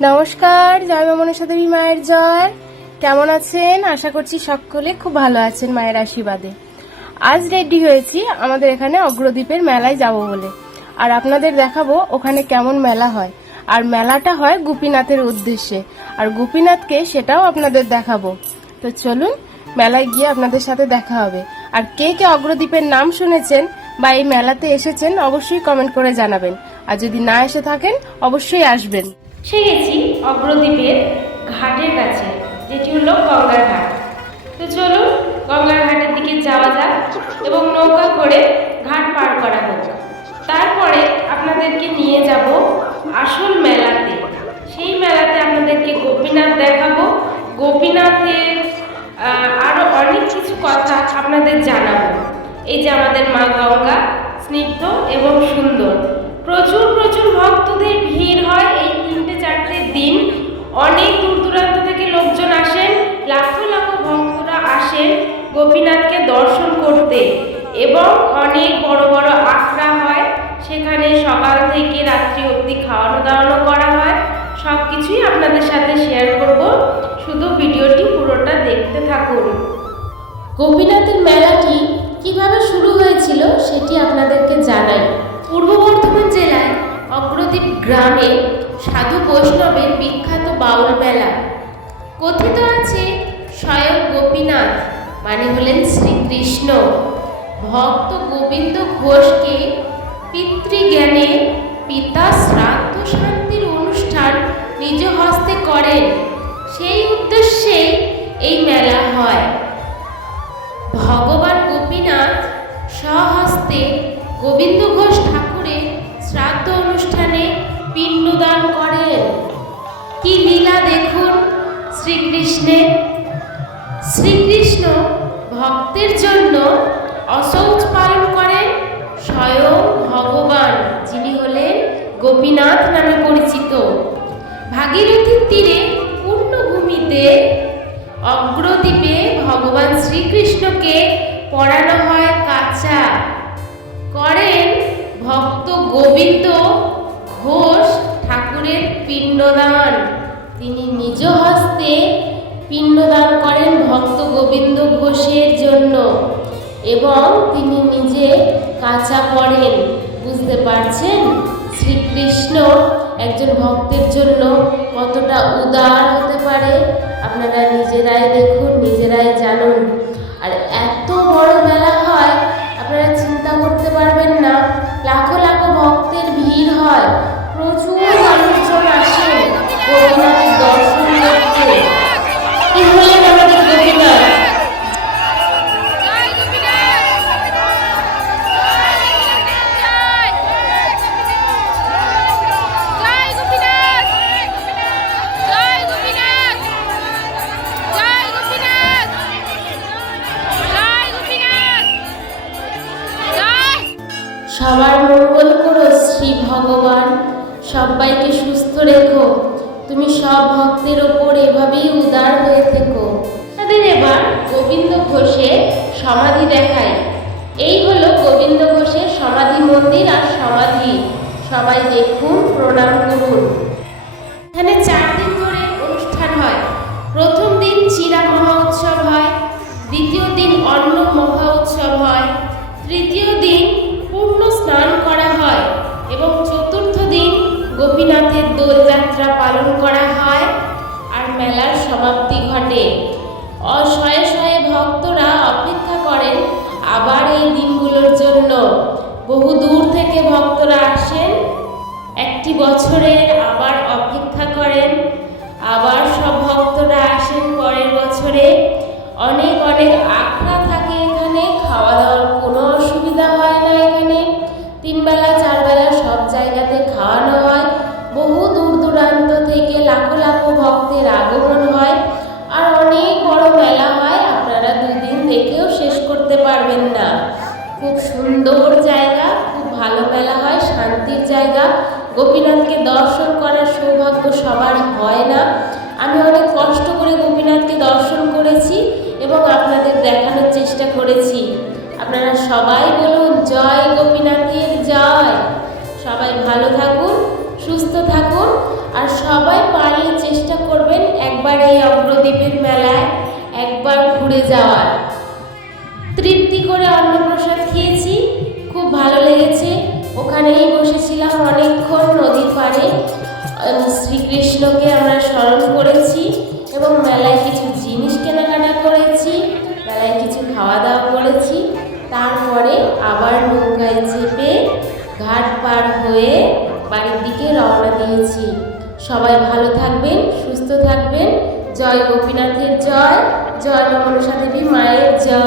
নমস্কার, জয় মা মনসা দেবী মায়ের জয়। কেমন আছেন? আশা করছি সকলে খুব ভালো আছেন মায়ের আশীর্বাদে। আজ রেডি হয়েছি আমাদের এখানে অগ্রদ্বীপের মেলায় যাব বলে, আর আপনাদের দেখাবো ওখানে কেমন মেলা হয়। আর মেলাটা হয় গোপীনাথের উদ্দেশ্যে, আর গোপীনাথকে সেটাও আপনাদের দেখাবো। তো চলুন, মেলায় গিয়ে আপনাদের সাথে দেখা হবে। আর কে কে অগ্রদ্বীপের নাম শুনেছেন বা এই মেলাতে এসেছেন অবশ্যই কমেন্ট করে জানাবেন। আর যদি না এসে থাকেন অবশ্যই আসবেন। এসে গেছি অগ্রদ্বীপের ঘাটের কাছে, যেটি হলো গঙ্গার ঘাট। তো চলুন গঙ্গার ঘাটের দিকে যাওয়া যাক এবং নৌকা করে ঘাট পার করা হোক। তারপরে আপনাদেরকে নিয়ে যাব আসল মেলাতে। সেই মেলাতে আপনাদেরকে গোপীনাথ দেখাবো। গোপীনাথের আরও অনেক কিছু কথা আপনাদের জানাবো। এই যে আমাদের মা গঙ্গা, স্নিগ্ধ এবং সুন্দর। প্রচুর প্রচুর ভক্তদের ভিড় হয় এই 3-4 দিন। অনেক দূর দূরান্ত থেকে লোকজন আসেন, লাখো লাখো ভক্তরা আসেন গোপীনাথকে দর্শন করতে। এবং অনেক বড় বড় আখড়া হয়, সেখানে সকাল থেকে রাত্রি অবধি খাওয়ানো দাওয়ানো করা হয়। সব কিছুই আপনাদের সাথে শেয়ার করব, শুধু ভিডিওটি পুরোটা দেখতে থাকুন। গোপীনাথের মেলাটি কিভাবে শুরু হয়েছিল সেটি আপনাদেরকে জানাই। পূর্ব বর্ধমান জেলায় অগ্রদ্বীপ গ্রামে সাধু বৈষ্ণবের বিখ্যাত বাউল মেলা। কথিত আছে স্বয়ং গোপীনাথ মানে হলেন শ্রীকৃষ্ণ ভক্ত গোবিন্দ ঘোষকে পিতৃজ্ঞানে পিতা শ্রাদ্ধ শান্তির অনুষ্ঠান নিজ হস্তে করেন। সেই উদ্দেশ্যে এই মেলা হয়। ভগবান গোপীনাথ স্বহস্তে গোবিন্দ ঘোষ ঠাকুরের শ্রাদ্ধ অনুষ্ঠানে পিণ্ডদান করেন। কি লীলা দেখুন শ্রীকৃষ্ণের। শ্রীকৃষ্ণ ভক্তের জন্য অশৌচ পালন করেন স্বয়ং ভগবান, যিনি হলেন গোপীনাথ নামে পরিচিত। ভাগীরথীর তীরে পূর্ণভূমিতে অগ্রদ্বীপে ভগবান শ্রীকৃষ্ণকে পড়ানো হয় কাচা। করেন ভক্ত গোবিন্দ ঘোষ ঠাকুরের পিণ্ডদান। তিনি নিজ হস্তে পিণ্ডদান করেন ভক্ত গোবিন্দ ঘোষের জন্য এবং তিনি নিজে কাচা পড়েন। বুঝতে পারছেন শ্রীকৃষ্ণ একজন ভক্তের জন্য কতটা উদার হতে পারে। আপনারা নিজেরাই দেখুন, নিজেরাই জানুন। আর এত বড় মেলা হয় আপনারা চিন্তা করতে পারবেন না। লাখো লাখো ভক্তের ভিড় হয়, প্রচুর মানুষজন আসে গোপীনাথের দর্শন করতে। কি হলেন আমাদের গোপীনাথ। সবার মঙ্গল করো শ্রী ভগবান, সবাইকে সুস্থ রেখো। তুমি সব ভক্তের ওপর এভাবেই উদার হয়ে থেকো। তাদের এবার গোবিন্দ ঘোষের সমাধি দেখায়। এই হলো গোবিন্দ ঘোষের সমাধি মন্দির আর সমাধি। সবাই দেখুন, প্রণাম করুন। এখানে 4 দিন ধরে অনুষ্ঠান হয়। প্রথম দিন চিরা মহা উৎসব হয়, দ্বিতীয় দিন অন্ন মহা উৎসব হয়, তৃতীয় দিন পূর্ণ স্নান করা হয় এবং চতুর্থ দিন গোপীনাথের দোলযাত্রা পালন করা হয় আর মেলার সমাপ্তি ঘটে। শয়ে শয়ে ভক্তরা অপেক্ষা করেন আবার এই দিনগুলোর জন্য। বহু দূর থেকে ভক্তরা আসেন, একটি বছরের আবার অপেক্ষা করেন। আবার সব ভক্তরা আসেন পরের বছরে। অনেক অনেক আখড়া থাকে এখানে, খাওয়া দাওয়ার কোনো অসুবিধা হয় না। এখানে 3 বেলা 4 বেলা সব জায়গাতে খাওয়ানো হয়। বহু দূর দূরান্ত থেকে লাখো লাখো ভক্তের আগমন হয় আর অনেক বড় মেলা হয়। আপনারা 2 দিন দেখেও শেষ করতে পারবেন না। খুব সুন্দর জায়গা, খুব ভালো মেলা হয়, শান্তির জায়গা। গোপীনাথকে দর্শন করার সৌভাগ্য সবার হয় না। আমি অনেক কষ্ট করে গোপীনাথকে দর্শন করেছি এবং আপনাদের দেখানোর চেষ্টা করেছি। আপনারা সবাই বলুন জয় গোপীনাথের জয়। সবাই ভালো থাকুন, সুস্থ থাকুন আর সবাই চেষ্টা করবেন একবার এই অগ্রদ্বীপের মেলায় একবার ঘুরে যাওয়ার। তৃপ্তি করে অন্নপ্রসাদ খেয়েছি, খুব ভালো লেগেছে। ওখানেই বসেছিলাম অনেকক্ষণ নদীর পাড়ে, শ্রীকৃষ্ণকে আমরা স্মরণ করেছি এবং মেলায় কিছু জিনিস কেনাকাটা করেছি, মেলায় কিছু খাওয়া দাওয়া করেছি। তারপরে আবার নৌকায় চেপে ঘাট পার হয়ে বাড়ির দিকে রওনা দিয়েছি। সবাই ভালো থাকবেন, সুস্থ থাকবেন। জয় গোপীনাথের জয়, জয় মা মনসা দেবী মায়ের জয়।